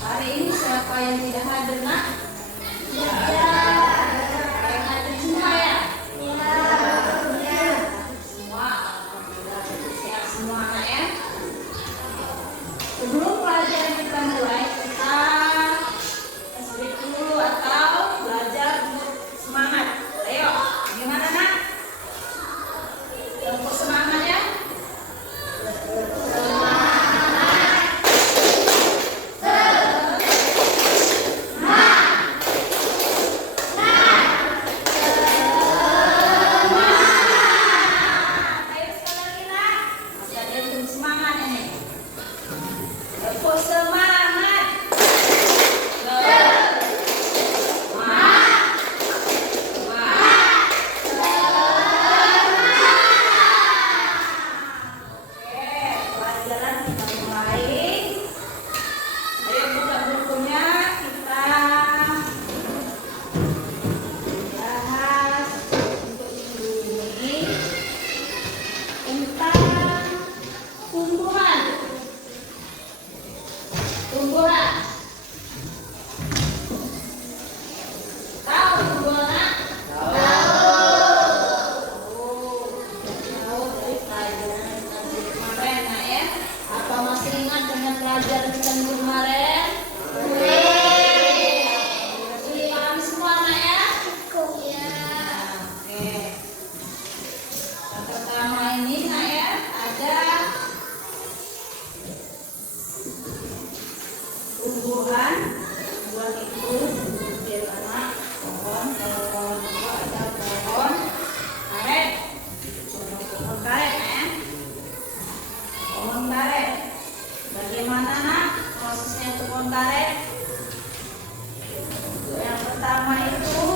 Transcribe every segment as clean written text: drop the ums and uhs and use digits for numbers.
Hari ini siapa yang tidak hadir, Nak? Ya. Yang hadir semua ya? Ya. Semua. Alhamdulillah siap semua, Nak ya. Sebelum pelajaran kita mulai, kita break dulu atau belajar untuk semangat. Ayo, gimana, Nak? Untuk semangat ya? Pelajaran kita kemarin. Sudah paham semua, Nak ya? Oke. Yang pertama ini, Nak ya, ada tumbuhan. Tumbuhan itu biar anak pohon. Kalau pohon itu ada pohon karet. Pohon karet, ya. Pohon karet. Bagaimana, Nak, prosesnya untuk pohon karet? Yang pertama itu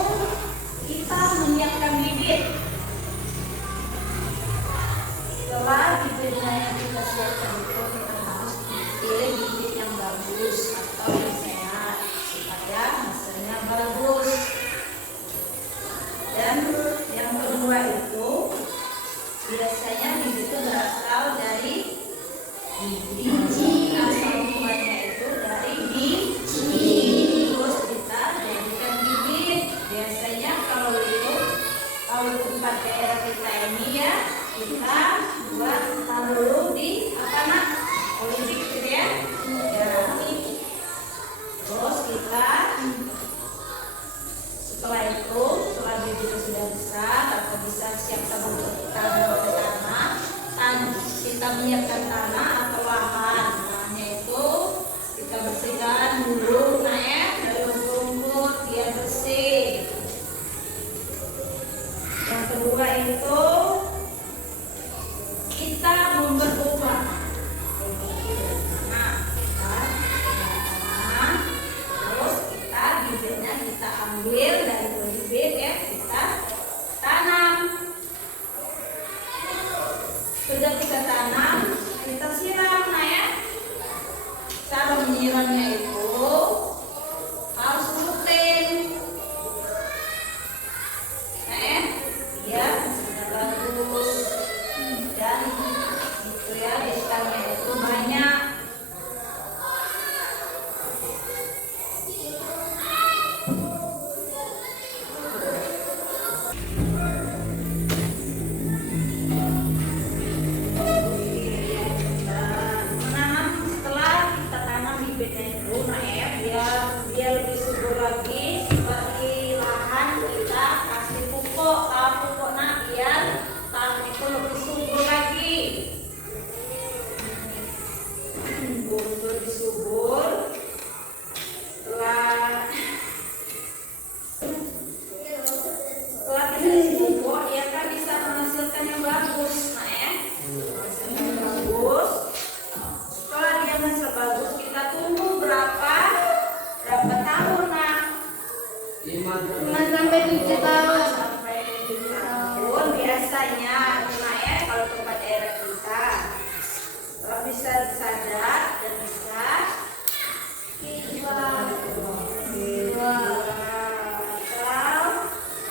kita menyiapkan bibit. Setelah bibitnya yang kita siapkan itu, kita harus pilih bibit yang bagus atau yang sehat supaya hasilnya bagus. Dan yang kedua itu biasanya bibit itu berasal dari biji. Asal buahnya itu dari biji. Terus kita jadikan bibit. Biasanya kalau tempat daerah kita ini ya, kita buat taruh di apa, Nak? Olimpik gitu ya. Terus kita setelah bibit itu sudah besar atau bisa siap untuk ditanam ke tanah, kita menyiapkan tanah atau lahan. Lahannya itu kita bersihkan dulu, Nah ya, dari rumput biar bersih. Yang kedua itu kita membuat lubang. Terus bibitnya kita ambil dari bibit ya, kita tanam. Sudah kita tanam, kita siram, Nah ya. Cara menyiramnya itu harus rutin, Nah ya, biar hasilnya bagus dan itu ya, desanya itu banyak. Biar lebih subur lagi, seperti lahan kita kasih pupuk, pupuk, Nak, biar tanah itu lebih subur lagi. Lebih subur. Setelah kita pupuk, ya kan bisa menghasilkan yang bagus, Nah ya. Hasilnya yang bagus. Setelah dia hasil bagus, kita tunggu berapa tahun, Nak? 5 sampai 7 tahun. Biasanya, Nah ya, kalau tempat daerah kita kalau bisa sadar dan bisa atau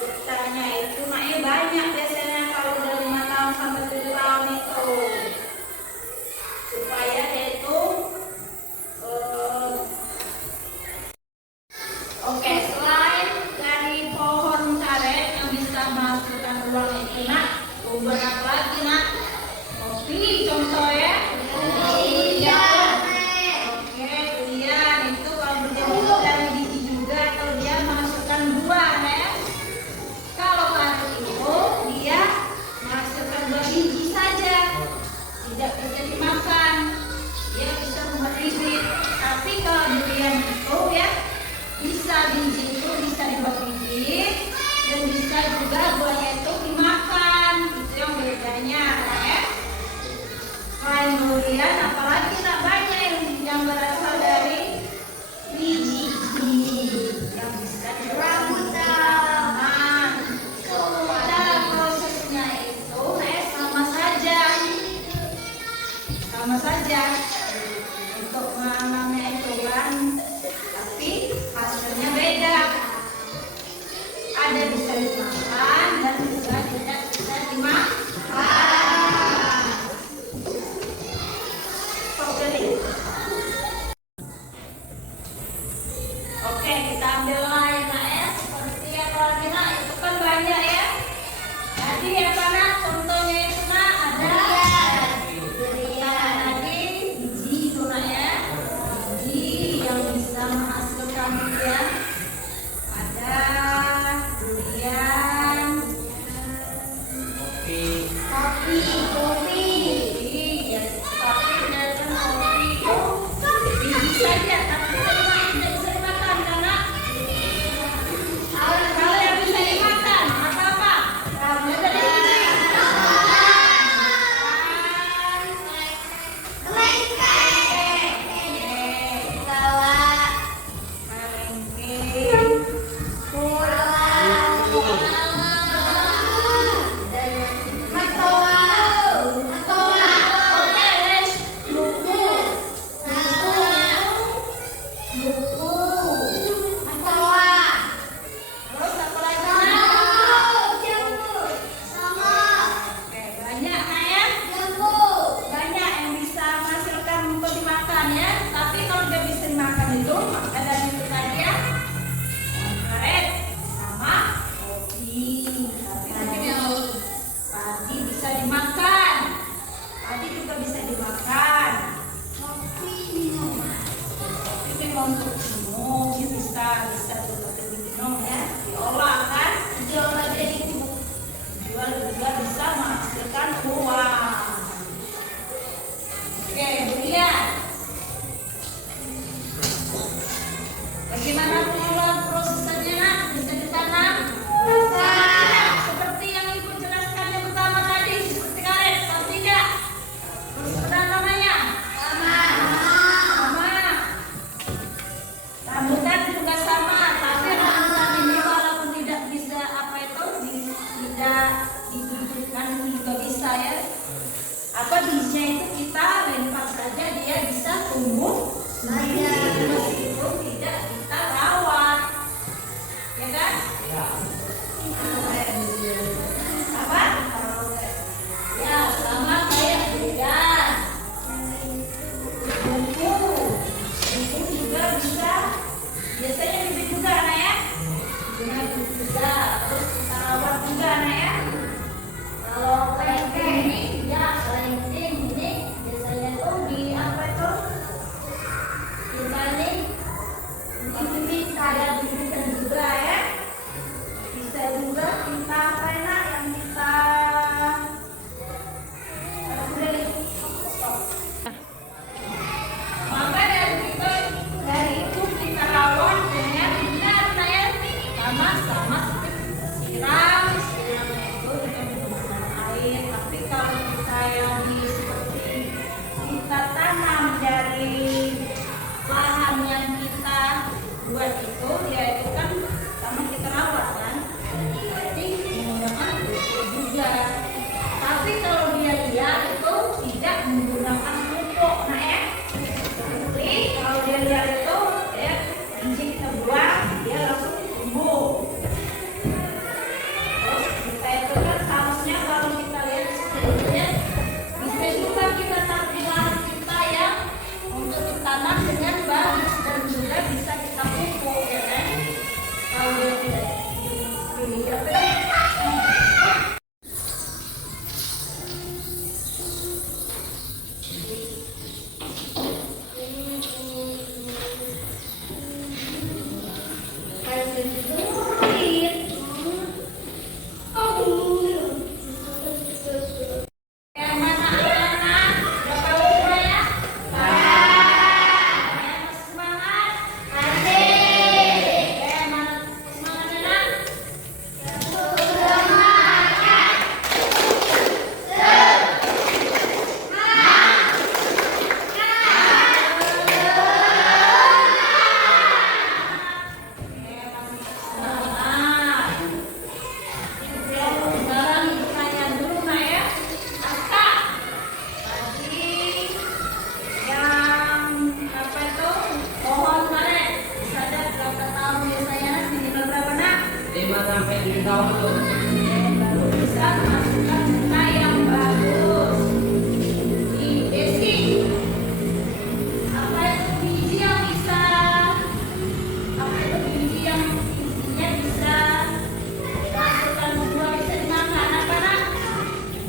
getahnya itu, Nah ya, banyak biasanya kalau dari 5 tahun sampai 7 tahun itu, supaya dia itu buayan itu ya, bisa biji itu bisa dibuat bibit dan bisa juga buaya itu dimakan. Itu yang bedanya ya. Selain durian, apalagi nak banyak yang berasal dari biji yang bisa rambutan. Dalam prosesnya itu sama saja untuk menanamnya itu kan, tapi hasilnya beda. Ada bisa dimakan dan juga tidak bisa dimakan. Oke, kita ambil lain nak ya. Seperti apa lagi nak? Itu kan banyak ya. Jadi apa nak? Contohnya itu nak ada durian. Tadi biji itu nak ya. Biji yang bisa menghasilkan durian. Ada durian. Kopi. Ya, kopi dan kopi. Biji saja, tapi tidak bisa dimakan karena kalau yang bisa dimakan apa? Rambutan. Terus apa lagi? Oke, banyak nak ya. Banyak yang bisa menghasilkan untuk dimakan ya. Tapi kalau dia bisa dimakan itu, maka dari itu tadi ya, karet sama kopi. Padi bisa dimakan. Padi juga bisa dimakan. Kopi minum untuk minum, ya bisa untuk diminum ya. Diolah kan? Diolah jadi jual juga bisa menghasilkan uang. Oke, durian. Bagaimana pengelolaan prosesnya nak? Bisa ditanam? Bisa. Seperti yang ibu jelaskan yang pertama tadi, seperti karet, atau tidak? Terus penanamannya? Sama. Rambutan juga sama, tapi rambutan ini walaupun tidak bisa tidak dibibitkan juga bisa ya. Apa bijinya itu kita lempar saja dia bisa tumbuh saja meskipun tidak kita rawat, ya kan? Apa? Ya sama kayak durian. Bumbu juga bisa. Biasanya bibit juga anak ya. Bibit juga. Terus kita rawat juga anak ya. Kalau lengkeng ini, ya lengkeng ini biasanya tuh di apa itu? Dibalik bibit ada bibitan juga ya. Bisa juga kita apa enak yang kita maka dari itu kita rawat dengan benar ya, sama-sama siram itu dengan menggunakan air. Tapi kalau kita yang seperti kita tanam dari bahan yang kita buat itu, dia itu kan sama kita rawat kan, jadi menggunakan pupuk juga. Tapi kalau dia lihat itu tidak menggunakan pupuk, nah ya. Kalau dia lihat itu ya biji kita buang dia langsung tumbuh. Terus kita itu kan harusnya kalau kita lihat sebelumnya bisa juga kita taruh di lahan kita ya untuk ditanam dengan bagus dan juga bisa kita pupuk ya kan. Kalau dia tidak dilihat Baru bisa masukkan bunga yang bagus. Di basic. Apa itu biji yang bisa? Apa itu biji yang bijinya bisa masukkan bunga bisa dimakan anak-anak?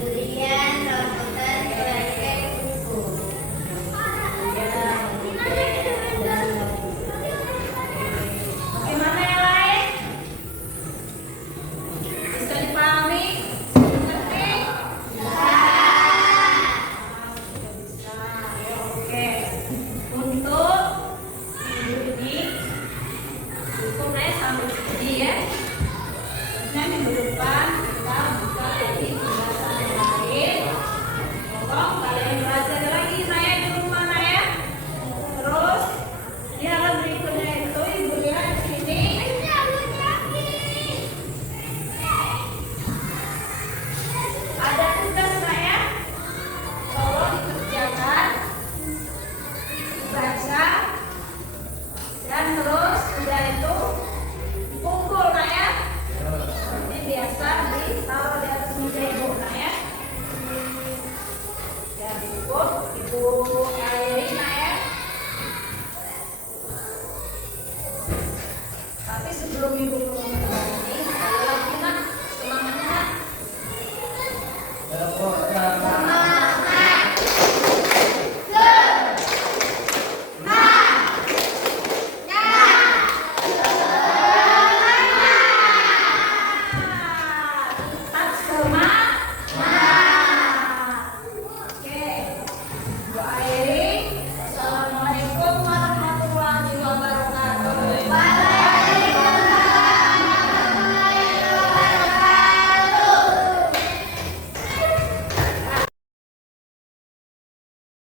Durian, rambutan, kerangkeng, kuku. Bagaimana yang lain? Bisa dipahami? Mengerti? Bisa. Ya, oke. Untuk minggu ini cukup ya sampai sini ya. Terusnya minggu depan kita buka lagi pembahasan yang lain. Tolong kalian belajar lagi saya di rumah ya. Terus di halaman berikutnya itu ibu lihat di sini. Ada tugas saya, tolong dikerjakan, baca, dan terus sudah itu kumpul nak ya. Ini biasa ditaruh di atas meja ibu nak ya. Ya cukup, ibu airi nak ya. Tapi sebelum ibu